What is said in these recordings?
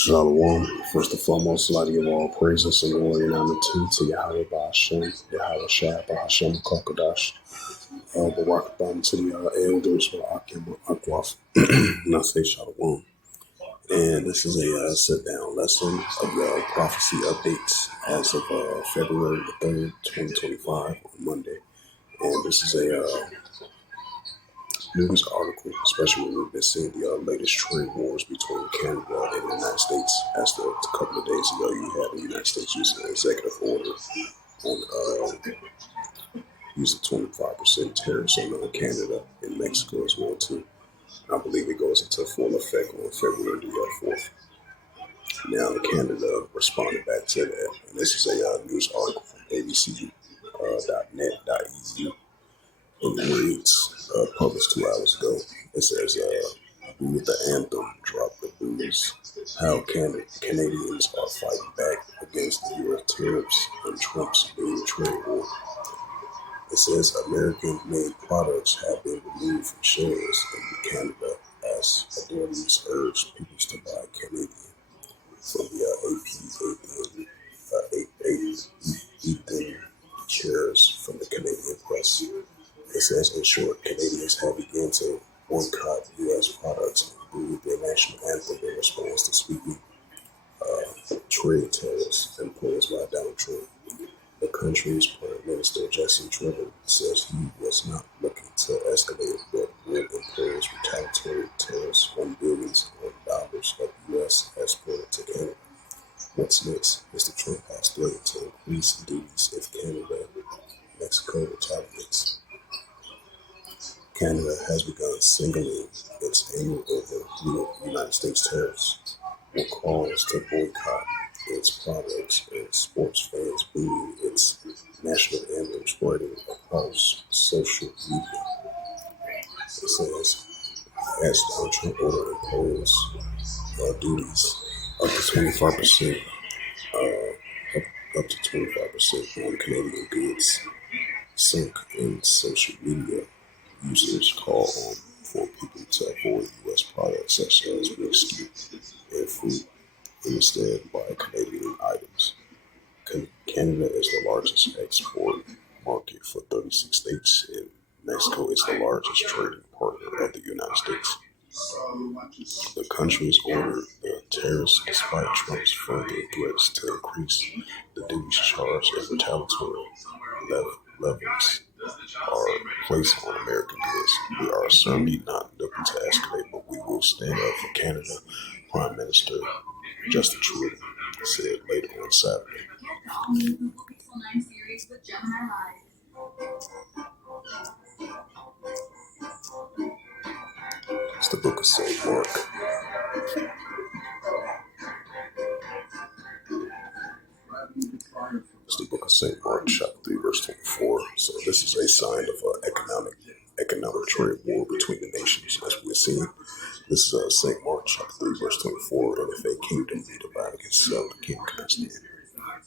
Shalom. First and foremost, I'd like to give all praises and glory and honor to Yahweh Ba'Hashem, Yahweh Shai Ba'Hashem Kakadash. But welcome back to the elders for Akim Akwaf. And I say Shalom. And this is a sit-down lesson of the prophecy updates as of February the 3rd, 2025 on Monday. And this is a news article, especially when we've been seeing the latest trade wars between Canada and the United States. As a couple of days ago, you had the United States using an executive order on using 25% tariffs on Canada and Mexico as well too. I believe it goes into full effect on February the 4th. Now, Canada responded back to that, and this is a news article from abc.net.eu. And it reads, published 2 hours ago. It says, "Boo with the anthem, drop the booze. How Canadians are fighting back against the U.S. tariffs and Trump's new trade war." It says American-made products have been removed from shelves in Canada as authorities urge people to buy Canadian. From the Ethan Cares from the Canadian press. It says, in short, Canadians have begun to boycott U.S. products and boo their national anthem in response to sweeping trade tariffs imposed by Donald Trump. The country's Prime Minister Justin Trudeau says he was not looking to escalate, but would impose retaliatory tariffs on billions of dollars of U.S. exported to Canada. What's next? Mr. Trump has threatened to increase duties if Canada, Mexico retaliates. Canada has begun singling its anger over United States tariffs, with calls to boycott its products and sports fans booing its national anthem spreading across social media. It says, as Donald Trump ordered impose duties up to 25%, up to 25% on Canadian goods, sunk in social media. Users call on for people to avoid U.S. products such as whiskey and fruit and instead buy Canadian items. Canada is the largest export market for 36 states, and Mexico is the largest trading partner of the United States. The countries ordered the tariffs despite Trump's further threats to increase the duties charged and retaliatory levels are placed on American goods. We are certainly not looking to escalate, but we will stand up for Canada, Prime Minister Justin Trudeau said later on Saturday. It's the book of St. Mark. It's the book of St. Mark, chapter 3, verse 24. So this is a sign of economic trade war between the nations, as we're seeing. This is St. Mark, chapter 3, verse 24. And if a kingdom be divided against itself, the king cannot stand.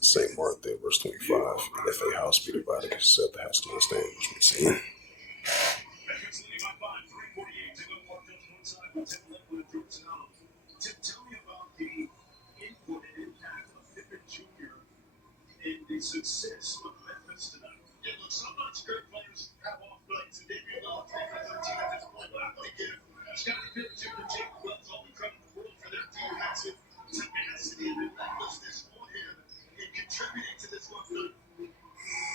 St. Mark there, verse 25. And if a house be divided against itself, the house cannot stand, which we're seeing. The success of Memphis tonight. Yeah, look, sometimes great players have off nights, and Damian Lillard, 2013 at this point, but I'm going to give Scottie Pippen, Jim, and Jake Wells all the credit in the world for their defensive tenacity and relentlessness on him in contributing to this one night.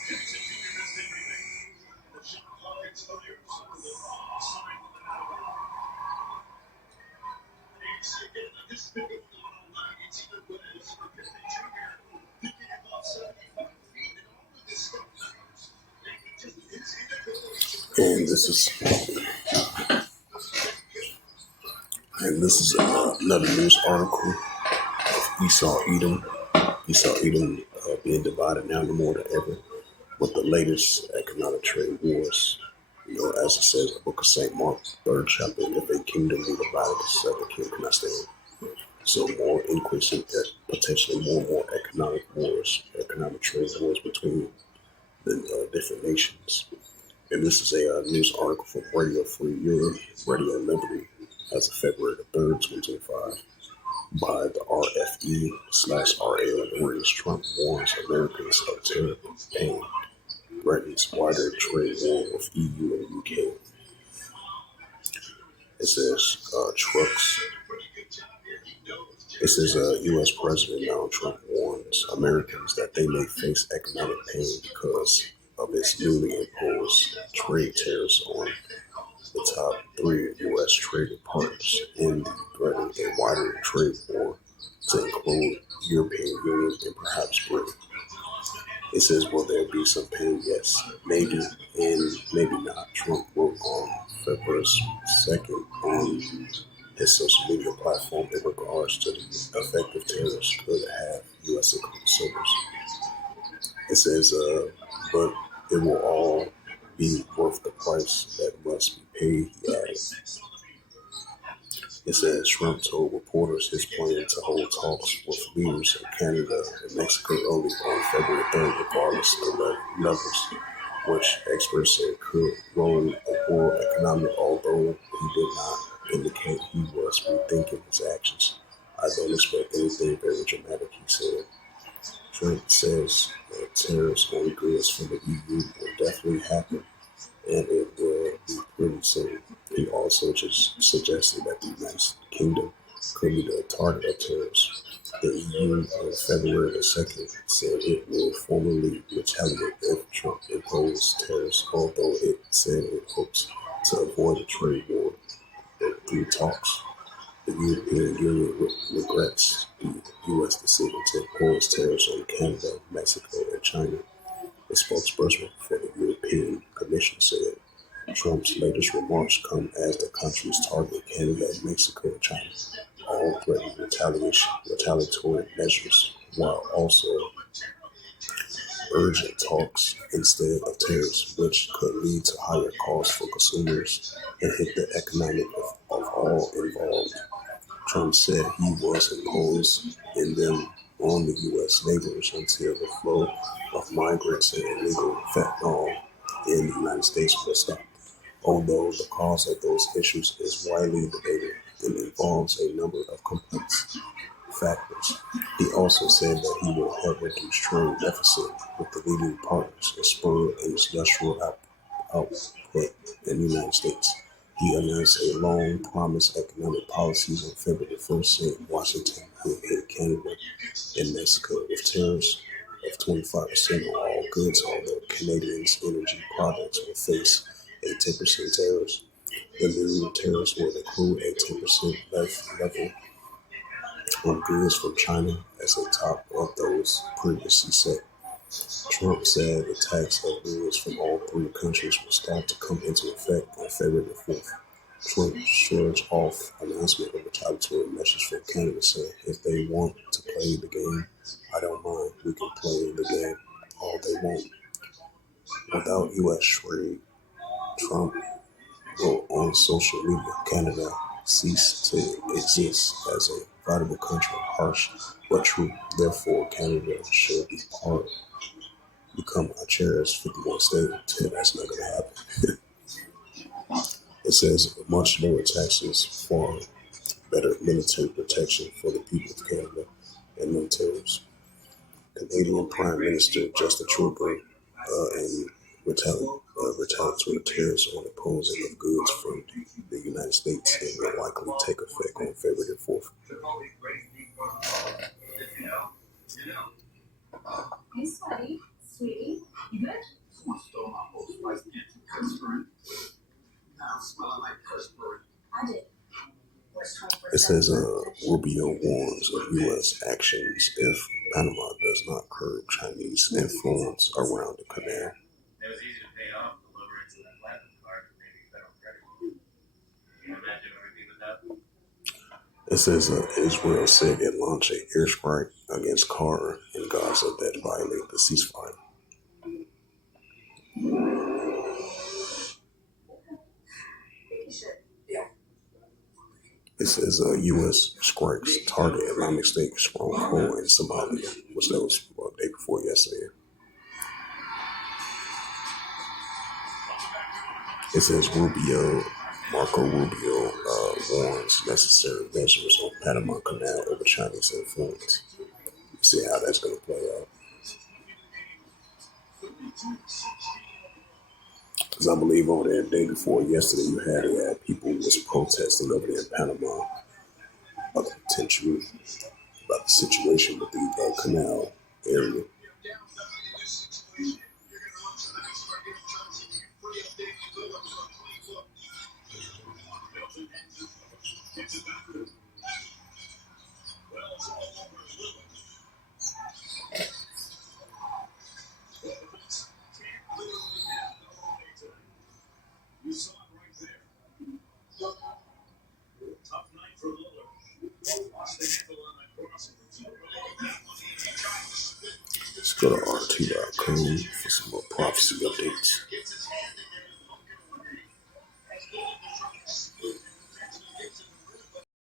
Jackson Jr. missed everything. The shot clock expires. The sign of the night. And you see again, this has been going on all night. It's even when it's Pippen Jr. picking him off 75 feet, and all of this stuff matters. And this is another news article of Esau Edom being divided now more than ever with the latest economic trade wars. As it says in the book of St. Mark, 3rd chapter, if a kingdom be divided, the king cannot stand. So more increasing, potentially more economic trade wars between the different nations. And this is a news article from Radio Free Europe, Radio Liberty, as of February the 3rd, 2025. by the RFE/RL, in which Trump warns Americans of terrible pain, threatens wider trade war with EU and UK. It says trucks. It says U.S. President Donald Trump warns Americans that they may face economic pain because of its newly imposed trade tariffs on the top three U.S. trading partners and threatening a wider trade war to include European Union and perhaps Britain. It says, will there be some pain? Yes, maybe, and maybe not. Trump wrote on February 2nd on his social media platform in regards to the effect of tariffs could have U.S. consumers. It says, but it will all be worth the price that must be paid, he added. It says Trump told reporters his plan to hold talks with leaders in Canada and Mexico early on February 3rd, regardless of the levels, which experts said could roll a world economic, although he did not indicate he was rethinking his actions. I don't expect anything very dramatic, he said. Trump says tariffs on goods from the EU will definitely happen, and it will be pretty soon. He also just suggested that the United Kingdom could be the target of tariffs. The EU on February the 2nd said it will formally retaliate if Trump imposed tariffs, although it said it hopes to avoid a trade war through talks. The European Union regrets the U.S. decision to impose tariffs on Canada, Mexico, and China. A spokesperson for the European Commission said Trump's latest remarks come as the countries target Canada, Mexico, and China, all threatening retaliatory measures, while also urging talks instead of tariffs, which could lead to higher costs for consumers and hit the economic of all involved. Trump said he was imposing them on the U.S. neighbors until the flow of migrants and illegal fentanyl in the United States will stop. Although the cause of those issues is widely debated and involves a number of complex factors, he also said that he will help reduce trade deficit with the leading partners and spur industrial output in the United States. He announced a long-promised economic policies on February 1st, saying Washington will hit Canada and Mexico with tariffs of 25% on all goods, although Canadians' energy products will face a 10% tariff. The new tariffs will include a 10% level on goods from China as a top of those previously set. Trump said the tax of goods from all three countries will start to come into effect on February the 4th. Trump shrugged off announcement of retaliatory measures from Canada, saying if they want to play the game, I don't mind. We can play the game all they want. Without U.S. trade, Trump wrote on social media, Canada ceased to exist as a viable country, harsh but true. Therefore, Canada should become a cherished 51 state. That's not going to happen. It says much lower taxes for better military protection for the people of Canada and no tariffs. Canadian Prime Minister Justin Trudeau and retaliatory tariffs on imposing of goods from the United States and will likely take effect on February 4th. Hey, sweetie, you good? I did. It says Rubio warns of U.S. actions if Panama does not curb Chinese influence around the canal. It was easy to pay off the low rates of that platinum card and maybe federal credit. Can you imagine everything with that? It says Israel said it launched an airstrike against Qatar in Gaza that violated the ceasefire. It says U.S. strikes target Islamic State stronghold in Somalia, which that was the day before yesterday. It says Rubio Marco Rubio warns necessary measures on Panama Canal over Chinese influence. See how that's going to play out. Because I believe over there the day before yesterday, you had people was protesting over there in Panama about the potential, about the situation with the canal area. You saw it right there. Tough night for Lillard. Lost the handle on that crossing. Let's go to RT.com for some more prophecy updates.